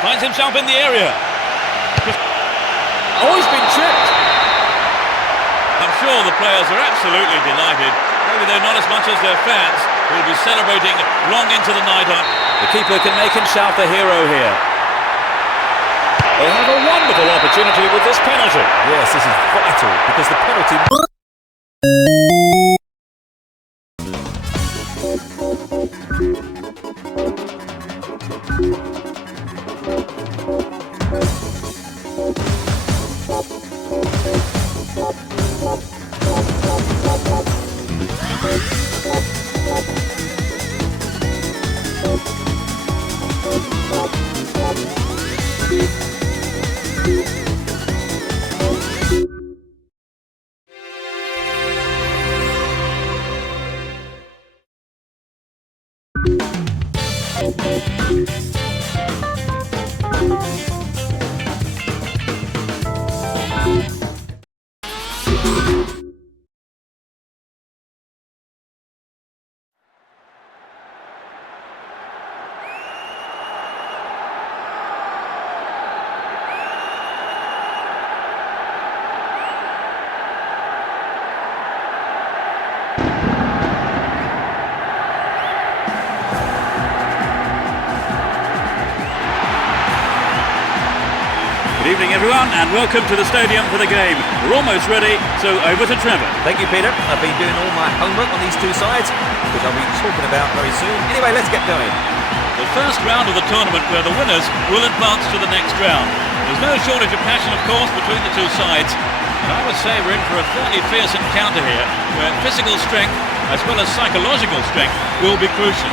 Finds himself in the area. Oh, he's been tripped. I'm sure the players are absolutely delighted. Maybe they're not as much as their fans, who will be celebrating long into the night on. The keeper can make himself the hero here. They have a wonderful opportunity with this penalty. Yes, this is vital because the penalty... Good evening everyone and welcome to the stadium for the game. We're almost ready, so over to Trevor. Thank you, Peter. I've been doing all my homework on these two sides, which I'll be talking about very soon. Anyway, let's get going. The first round of the tournament where the winners will advance to the next round. There's no shortage of passion, of course, between the two sides. And I would say we're in for a fairly fierce encounter here, where physical strength as well as psychological strength will be crucial.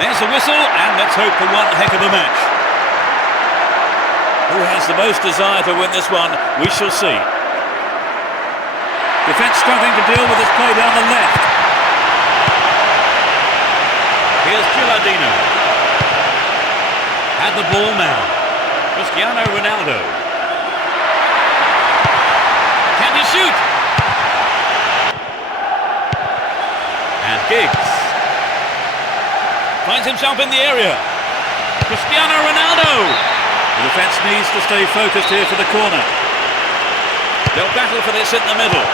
There's the whistle, and let's hope for one heck of a match. Who has the most desire to win this one? We shall see. Defence struggling to deal with this play down the left. Here's Gilardino. Had the ball now. Cristiano Ronaldo. Can he shoot? And Giggs. Finds himself in the area. Cristiano Ronaldo. The defence needs to stay focused here for the corner. They'll battle for this in the middle.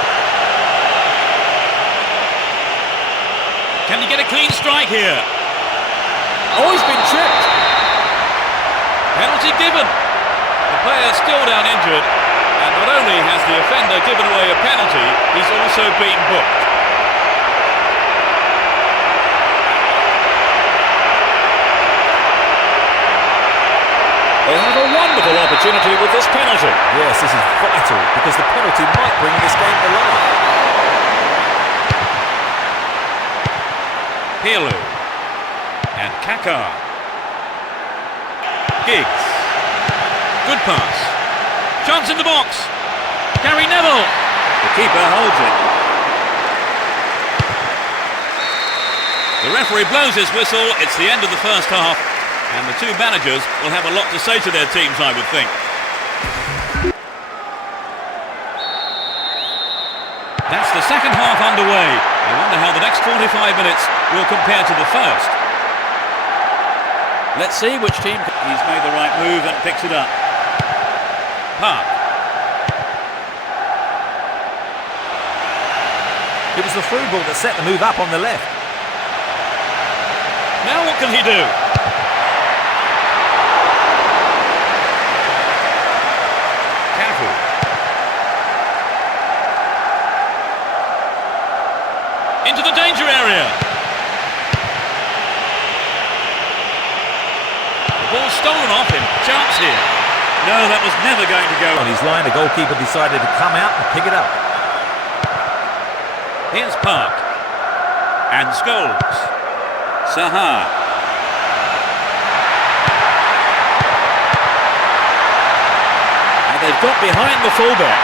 Can he get a clean strike here? Oh, he's been tripped. Penalty given. The player is still down injured, and not only has the offender given away a penalty, he's also been booked. They have a wonderful opportunity with this penalty. Yes, this is vital because the penalty might bring this game to life. Pirlo. And Kaká. Giggs. Good pass. Chance in the box. Gary Neville. The keeper holds it. The referee blows his whistle. It's the end of the first half. And the two managers will have a lot to say to their teams, I would think. That's the second half underway. I wonder how the next 45 minutes will compare to the first. Let's see which team... He's made the right move and picks it up. Park. It was the through ball that set the move up on the left. Now what can he do? Into the danger area. The ball stolen off him. Chance here. No, that was never going to go. On his line, the goalkeeper decided to come out and pick it up. Here's Park. And Scholes. Sahar. They've got behind the fullback.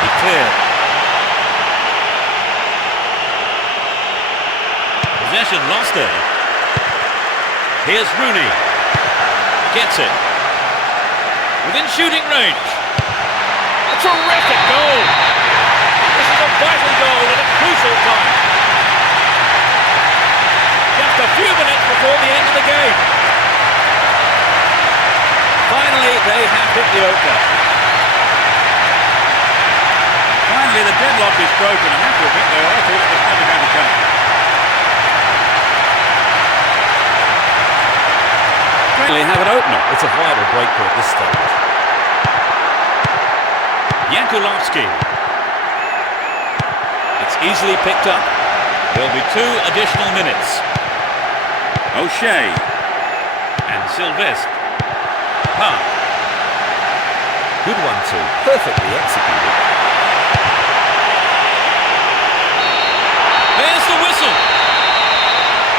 He cleared. Possession lost there. Here's Rooney. Gets it. Within shooting range. A terrific goal. This is a vital goal at a crucial time. Just a few minutes before the end of the game. Finally, they have hit the opener. Finally, the deadlock is broken. I have to admit, though, I thought it was never going to come. Finally have an opener. It's a vital breakthrough at this stage. Yankulovsky. It's easily picked up. There'll be 2 additional minutes. O'Shea. And Sylvestre. Park. Good one too. Perfectly executed. There's the whistle.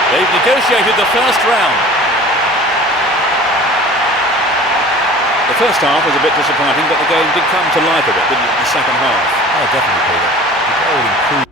They've negotiated the first round. The first half was a bit disappointing, but the game did come to life a bit, didn't it, in the second half? Oh, definitely, Peter. The goal improved.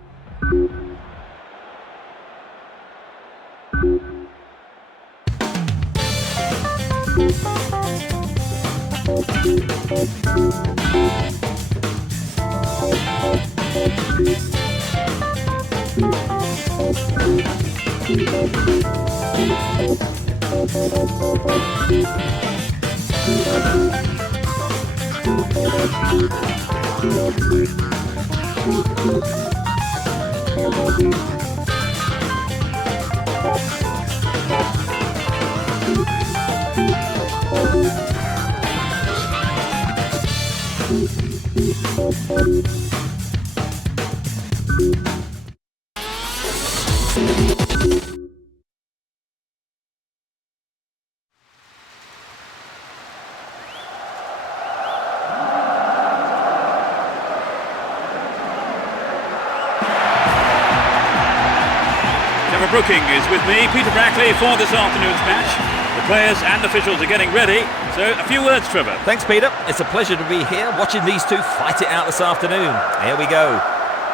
Brooking is with me, Peter Brackley, for this afternoon's match. The players and officials are getting ready, so a few words, Trevor. Thanks, Peter. It's a pleasure to be here watching these two fight it out this afternoon. Here we go.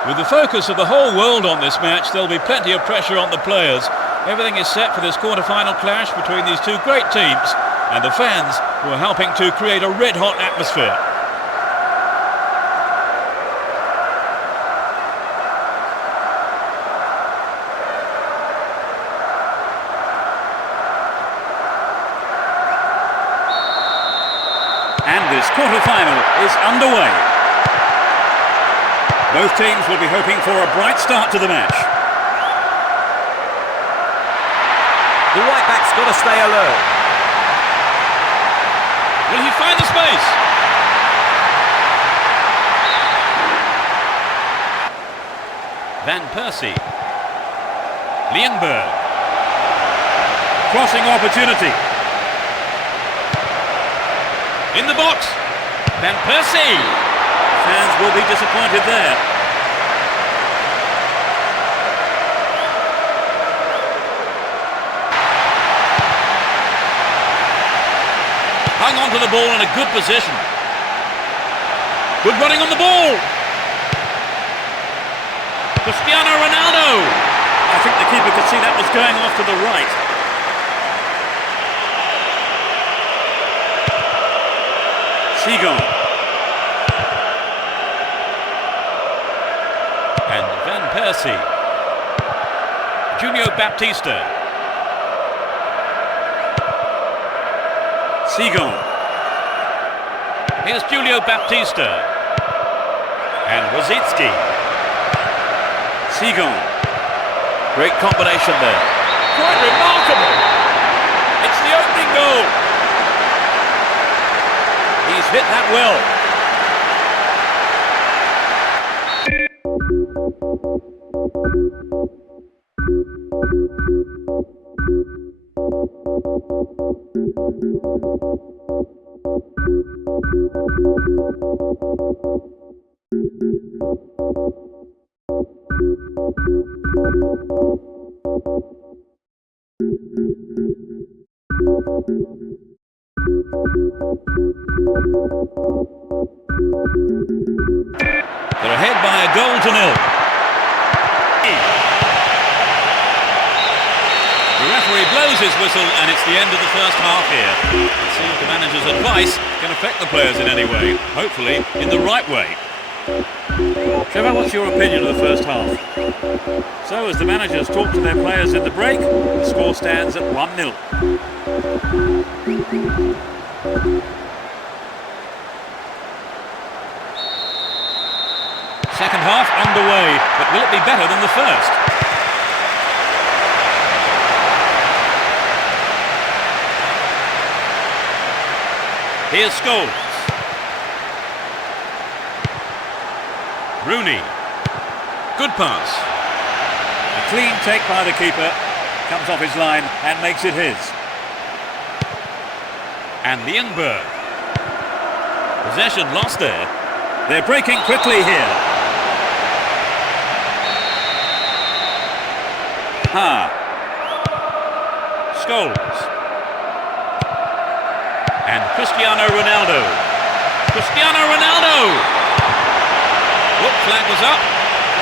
With the focus of the whole world on this match, there'll be plenty of pressure on the players. Everything is set for this quarter-final clash between these two great teams and the fans who are helping to create a red-hot atmosphere. And this quarter-final is underway. Both teams will be hoping for a bright start to the match. The right back's got to stay alert. Will he find the space? Van Persie. Lienberg. Crossing opportunity. In the box. Van Persie. Fans will be disappointed there. Hung on to the ball in a good position. Good running on the ball. Cristiano Ronaldo. I think the keeper could see that was going off to the right. Seagon. And Van Persie. Junior Baptista. Seagon. Here's Julio Baptista. And Rosicki. Seagon. Great combination there. Quite remarkable. It's the opening goal. He's hit that well. They're ahead by a goal to nil. The referee blows his whistle and it's the end of the first half here. Let's see if the manager's advice can affect the players in any way. Hopefully in the right way. Trevor, what's your opinion of the first half? So as the managers talk to their players in the break, the score stands at 1-0. Second half underway, but will it be better than the first? Here's Scholes. Rooney. Good pass. A clean take by the keeper. Comes off his line and makes it his. And Ljungberg. Possession lost there. They're breaking quickly here. Scholes. And Cristiano Ronaldo. Cristiano Ronaldo! Look, flag was up.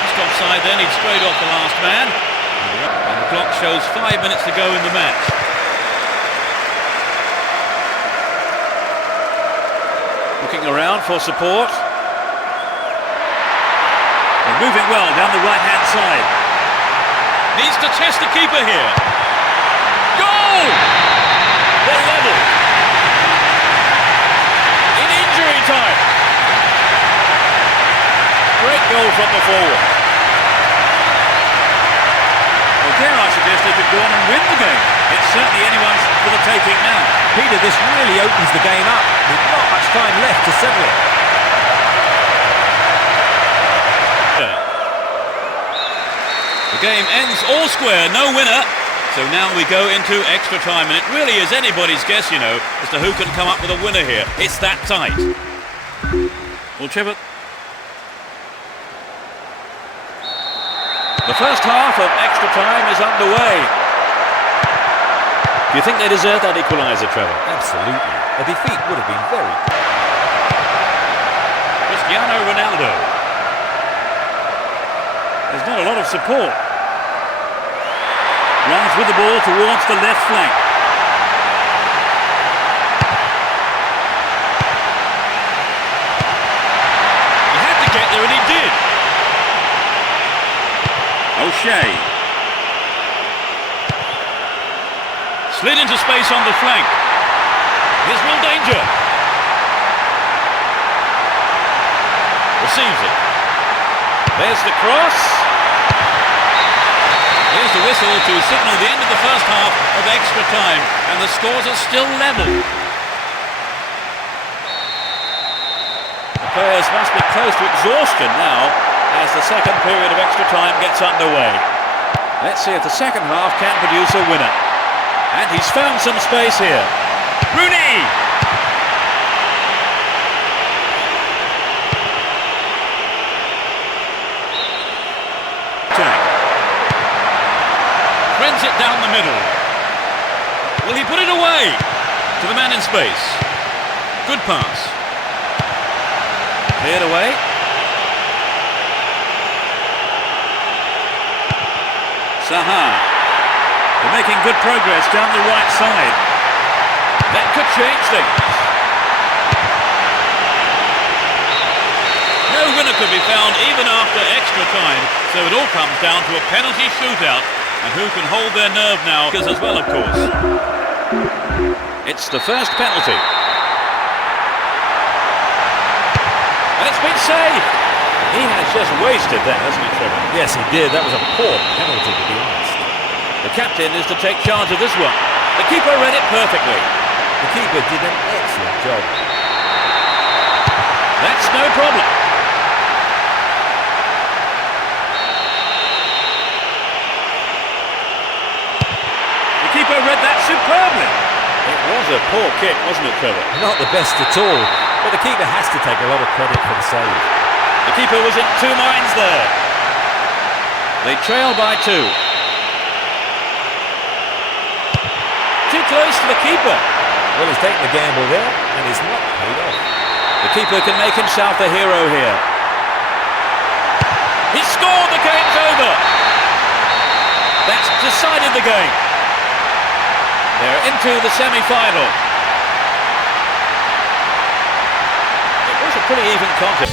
Just offside then, he'd strayed off the last man. And the clock shows 5 minutes to go in the match. Looking around for support. They're moving well down the right-hand side. Needs to test the keeper here. Goal! They're level. In injury time. Great goal from the forward. Well, dare I suggest they could go on and win the game. It's certainly anyone's for the taking now. Peter, this really opens the game up. There's not much time left to settle it. The game ends all square, no winner. So now we go into extra time, and it really is anybody's guess, you know, as to who can come up with a winner here. It's that tight. Well, Trevor, the first half of extra time is underway. Do you think they deserve that equaliser, Trevor? Absolutely. A defeat would have been very... Cristiano Ronaldo. There's not a lot of support. Runs with the ball towards the left flank. He had to get there and he did. O'Shea. Slid into space on the flank. Here's real danger. Receives it. There's the cross. Here's the whistle to signal the end of the first half of extra time, and the scores are still level. The players must be close to exhaustion now as the second period of extra time gets underway. Let's see if the second half can produce a winner. And he's found some space here. Rooney! Threads it down the middle. Will he put it away? To the man in space. Good pass. Cleared away. Saha. They're making good progress down the right side. That could change things. No winner could be found even after extra time, so it all comes down to a penalty shootout, and who can hold their nerve now as well, of course. It's the first penalty. And it's been saved. He has just wasted that, hasn't he, Trevor? Yes, he did. That was a poor penalty, to be honest. The captain is to take charge of this one. The keeper read it perfectly. The keeper did an excellent job. That's no problem. The keeper read that superbly. It was a poor kick, wasn't it, Trevor? Not the best at all, but the keeper has to take a lot of credit for the save. The keeper was in two minds there. They trail by 2. Too close to the keeper. Well, he's taken the gamble there, and it's not paid off. The keeper can make himself the hero here. He scored, the game's over. That's decided the game. They're into the semi-final. It was a pretty even contest.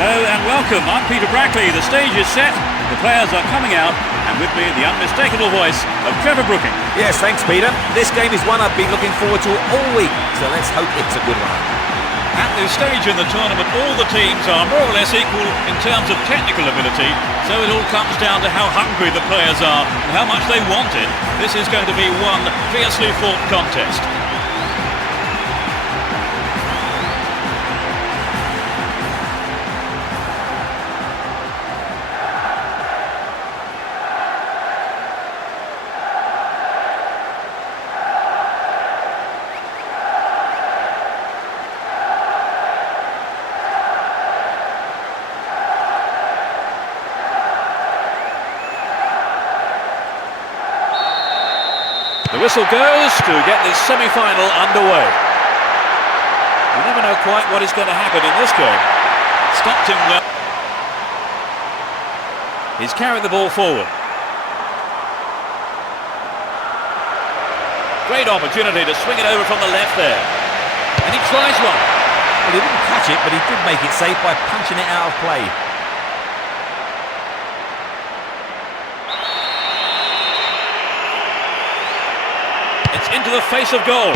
Hello and welcome, I'm Peter Brackley. The stage is set, the players are coming out, and with me the unmistakable voice of Trevor Brooking. Yes, thanks, Peter. This game is one I've been looking forward to all week, so let's hope it's a good one. At this stage in the tournament, all the teams are more or less equal in terms of technical ability, so it all comes down to how hungry the players are and how much they want it. This is going to be one fiercely fought contest. The whistle goes to get this semi-final underway. You never know quite what is going to happen in this game. Stopped him well. He's carried the ball forward. Great opportunity to swing it over from the left there. And he tries one. Well, he didn't catch it, but he did make it safe by punching it out of play. It's into the face of goal.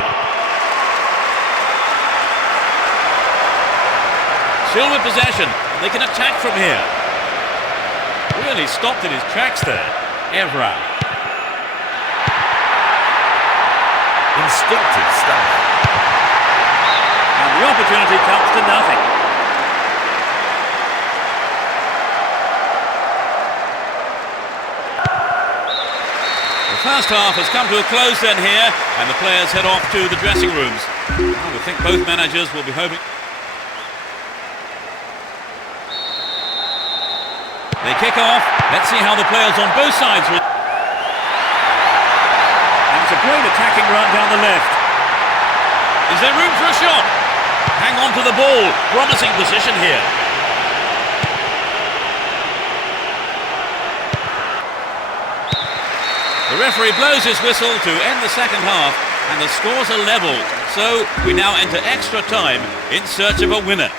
Still with possession, they can attack from here. Really stopped in his tracks there. Evra. Instinctive stuff. And the opportunity comes to nothing. The first half has come to a close then here, and the players head off to the dressing rooms. I would think both managers will be hoping. They kick off. Let's see how the players on both sides. And it's a great attacking run down the left. Is there room for a shot? Hang on to the ball. Promising position here. The referee blows his whistle to end the second half, and the scores are level. So we now enter extra time in search of a winner.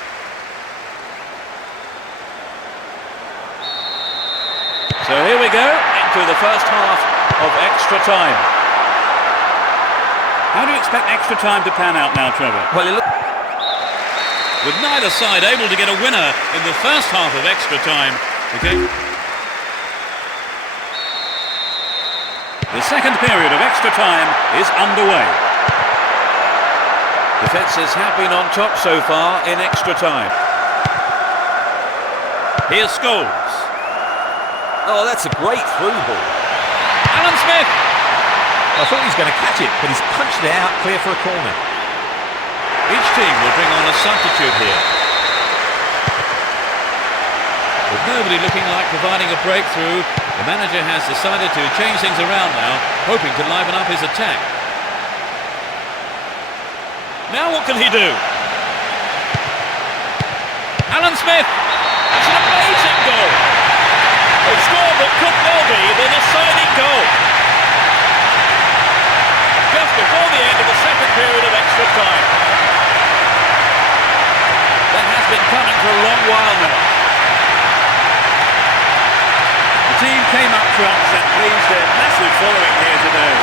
So here we go into the first half of extra time. How do you expect extra time to pan out now, Trevor? Well, With neither side able to get a winner in the first half of extra time, the second period of extra time is underway. Defences have been on top so far in extra time. Here's Scholes. oh, that's a great through ball. Alan Smith. I thought he was going to catch it, but he's punched it out clear for a corner. Each team will bring on a substitute here. With nobody looking like providing a breakthrough, the manager has decided to change things around now, hoping to liven up his attack. Now what can he do? Alan Smith! It's an amazing goal! A score that could well be the deciding goal. Just before the end of the second period of extra time. That has been coming for a long while now. The team came up trumps and pleased their massive following here today.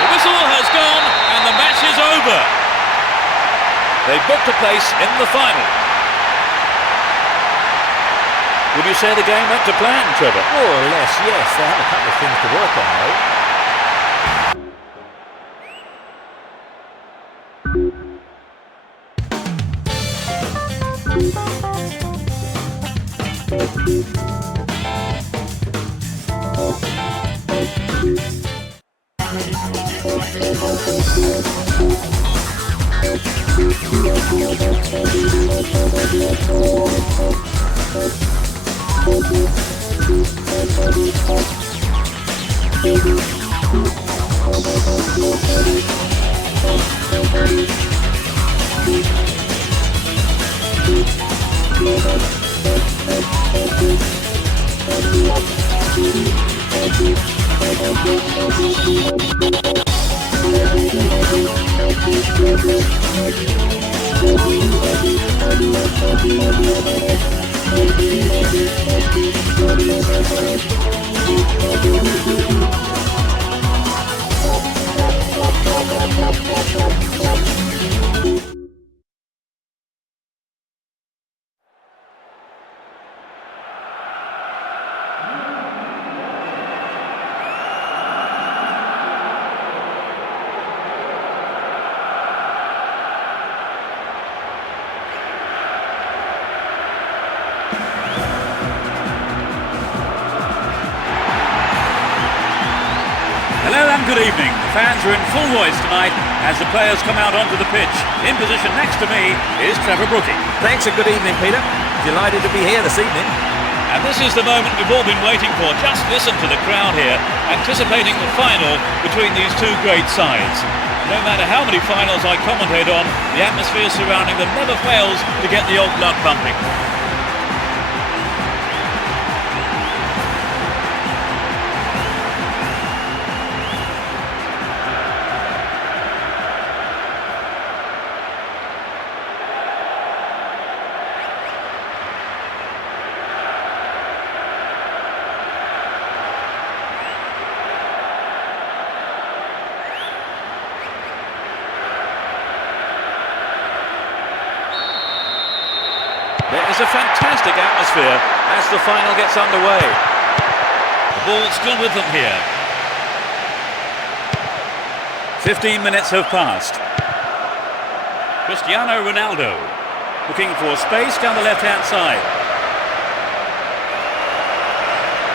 The whistle has gone and the They've booked a place in the final. Would you say the game went to plan, Trevor? More or less, yes. They have a couple of things to work on, though. Hello and good evening. The fans are in full voice tonight as the players come out onto the pitch. In position next to me is Trevor Brookie. Thanks and good evening, Peter. Delighted to be here this evening. And this is the moment we've all been waiting for. Just listen to the crowd here, anticipating the final between these two great sides. No matter how many finals I commentate on, the atmosphere surrounding them never fails to get the old blood pumping. There is a fantastic atmosphere as the final gets underway. The ball's still with them here. 15 minutes have passed. Cristiano Ronaldo Looking for space down the left-hand side.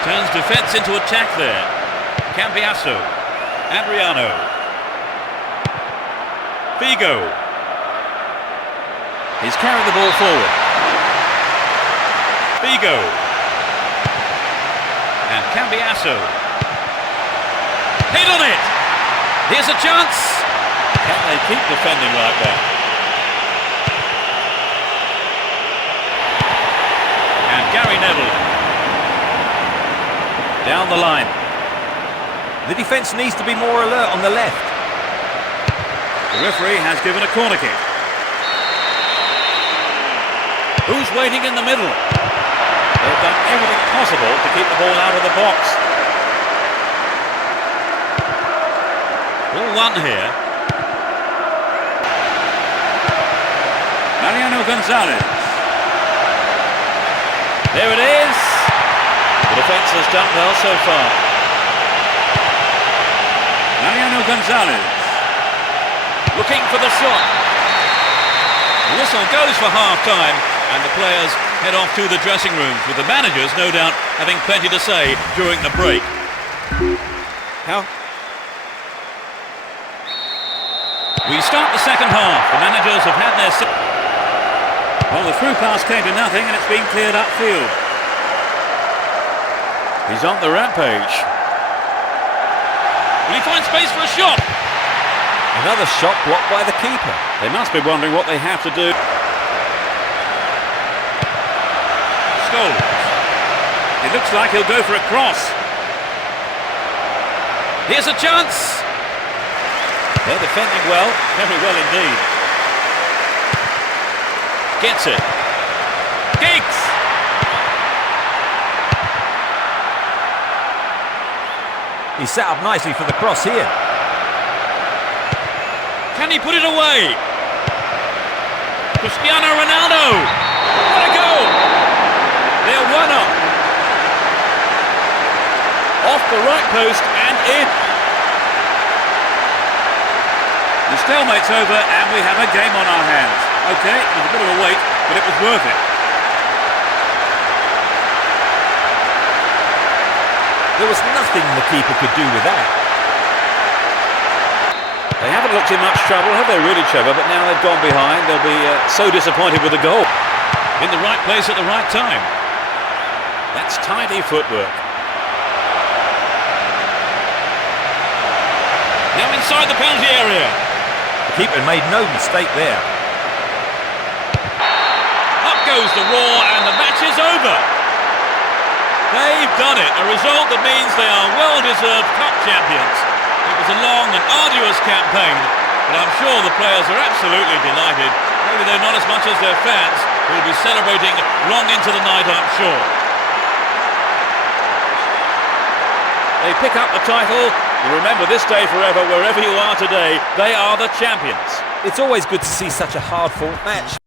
turns defence into attack there. Cambiasso, Adriano, Figo. He's carried the ball forward. Figo and Cambiasso. Hit on it! Here's a chance! Can they keep defending like that? And Gary Neville. Down the line. The defence needs to be more alert on the left. The referee has given a corner kick. Who's waiting in the middle? They've done everything possible to keep the ball out of the box. Ball one here. Mariano Gonzalez. There it is. The defence has done well so far. Mariano Gonzalez. Looking for the shot. The whistle goes for half-time and the players head off to the dressing rooms with the managers no doubt having plenty to say during the break. We start the second half. The managers have had their... Well, the through pass came to nothing and it's been cleared upfield. He's on the rampage. Will he find space for a shot? Another shot blocked by the keeper. They must be wondering what they have to do. Scholes. It looks like he'll go for a cross. Here's a chance. They're defending well, very well indeed. Gets it. Giggs. He's set up nicely for the cross here. Can he put it away? Cristiano Ronaldo! What a goal! They're 1-up. Off the right post and in. The stalemate's over and we have a game on our hands. Okay, it was a bit of a wait, but it was worth it. There was nothing the keeper could do with that. They haven't looked in much trouble, have they really, Trevor? But now they've gone behind, they'll be so disappointed with the goal. In the right place at the right time. That's tidy footwork. Now inside the penalty area. The keeper made no mistake there. Up goes the roar and the match is over. They've done it, a result that means they are well-deserved cup champions. It was a long and arduous campaign, but I'm sure the players are absolutely delighted. Maybe they're not as much as their fans, who will be celebrating long into the night, I'm sure. They pick up the title. You remember this day forever, wherever you are today, they are the champions. It's always good to see such a hard-fought match.